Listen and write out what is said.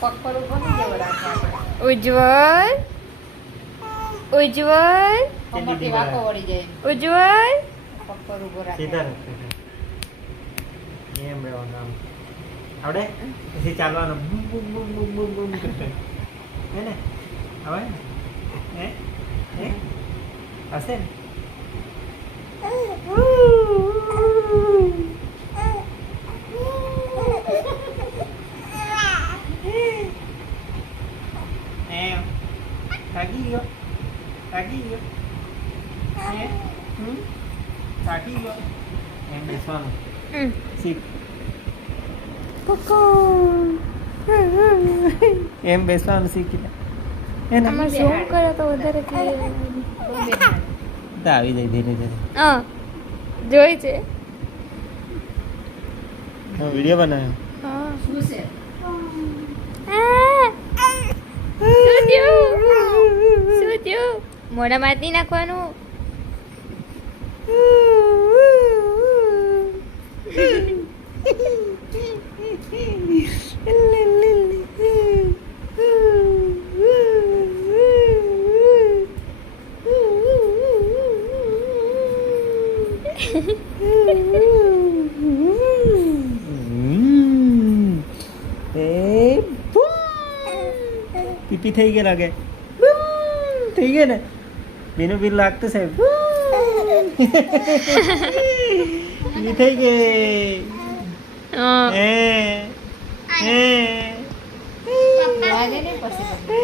પગ પર ઉભો નહીં જેવો રાખે આપણે. ઉજ્જવલ ઉજ્જવલ કમરથી વાંકો વળી જાય. ઉજ્જવલ પગ પર ઉભો રાખે. સીધા રાખે એમ રહેવાનું આમ આવડે પછી ચાલવાનું બૂમ બૂમ બૂમ બૂમ બૂમ બૂમ કરતે હે ને આવે ને હે હે હશે ને એમ થાકી ગયો હે થાકી ગયો એમ બેસવાનું શીખ એમ બેસવાનું શીખી લે એને આમાં ઝૂમ કરે તો વધારે ક્લિયર આવી જાય ધીરે ધીરે હા જોઈ છે વિડીયો બનાવ્યો હા શું છે? શું થયું મોઢા માટી નાખવાનું પીપી થઈ ગયા લાગે થઈ ગયા ને બીનું બિલ લાગતું સાહેબ થઈ ગઈ હા હે હે લાગે ને પછી